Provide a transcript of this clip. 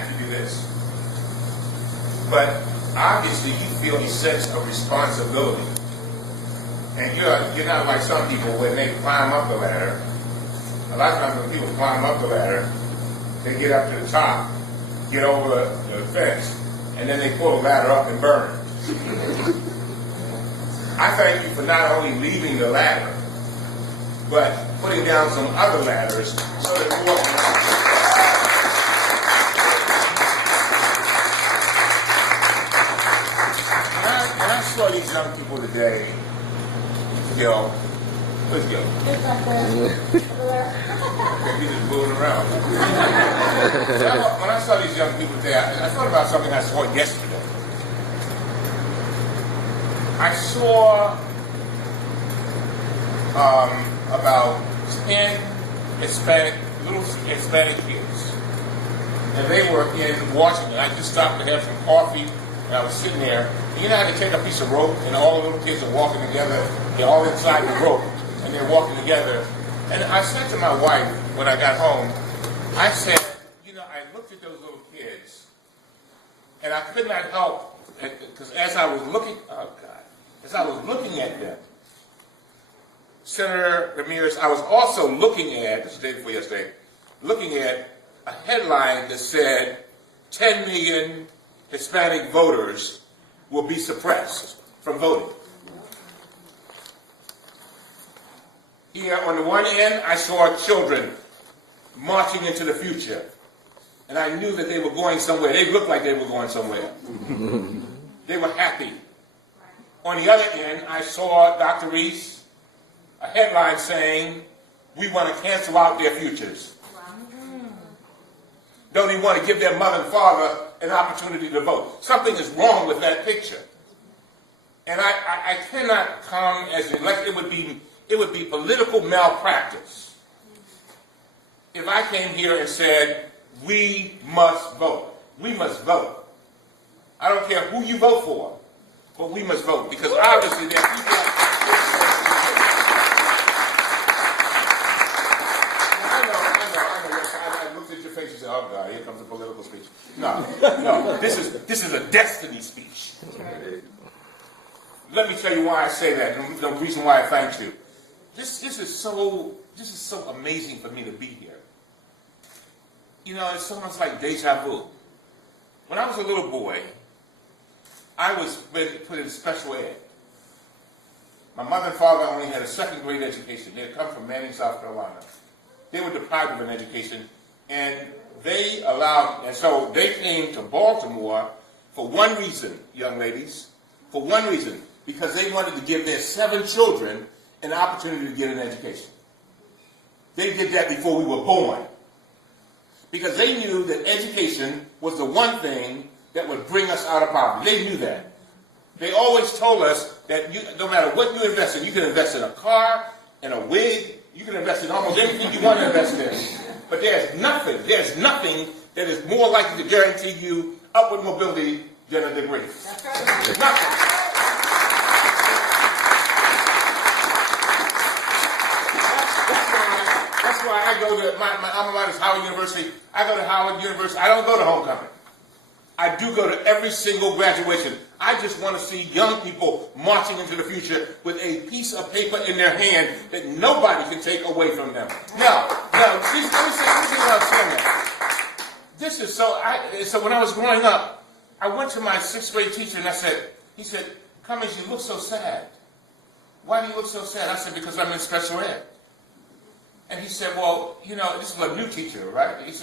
have to do this. But obviously you feel a sense of responsibility. And you're not like some people when they climb up the ladder. A lot of times when people climb up the ladder, they get up to the top, get over the fence, and then they pull the ladder up and burn it. I thank you for not only leaving the ladder, but putting down some other ladders so that more can. When I saw these young people today, Gil, where's Gil? Okay, he's just moving around. When I saw these young people today, I thought about something I saw yesterday. I saw about 10 little Hispanic kids. And they were in Washington. I just stopped to have some coffee, and I was sitting there. And you know how they take a piece of rope, and all the little kids are walking together. They're all inside the rope, and they're walking together. And I said to my wife when I got home, I said, you know, I looked at those little kids, and I could not help, because as I was looking at them, Senator Ramirez, I was also looking at, this is the day before yesterday, looking at a headline that said 10 million Hispanic voters will be suppressed from voting. Here on the one end, I saw children marching into the future. And I knew that they were going somewhere. They looked like they were going somewhere. They were happy. On the other end, I saw Dr. Reese, a headline saying, we want to cancel out their futures. Don't even want to give their mother and father an opportunity to vote. Something is wrong with that picture. And I cannot come as an elect. It would be political malpractice if I came here and said, we must vote. We must vote. I don't care who you vote for, but we must vote. Because obviously there are people I looked at your face and said, oh God, here comes a political speech. No, this is a destiny speech. Let me tell you why I say that, and the reason why I thank you. This is so amazing for me to be here. You know, it's almost like deja vu. When I was a little boy, I was put in special ed. My mother and father only had a second grade education. They had come from Manning, South Carolina. They were deprived of an education, and so they came to Baltimore for one reason, young ladies, for one reason, because they wanted to give their 7 children an opportunity to get an education. They did that before we were born. Because they knew that education was the one thing that would bring us out of poverty. They knew that. They always told us that no matter what you invest in, you can invest in a car, in a wig, you can invest in almost anything you want to invest in. But there's nothing that is more likely to guarantee you upward mobility than a degree. That's right. Nothing. That's why I go to, my alma mater is Howard University. I go to Howard University. I don't go to homecoming. I do go to every single graduation. I just want to see young people marching into the future with a piece of paper in their hand that nobody can take away from them. Now, let me say what I'm saying that. This is so when I was growing up, I went to my 6th grade teacher and he said, Cummings, you look so sad. Why do you look so sad? I said, because I'm in special ed. And he said, well, you know, this is a new teacher, right? He said,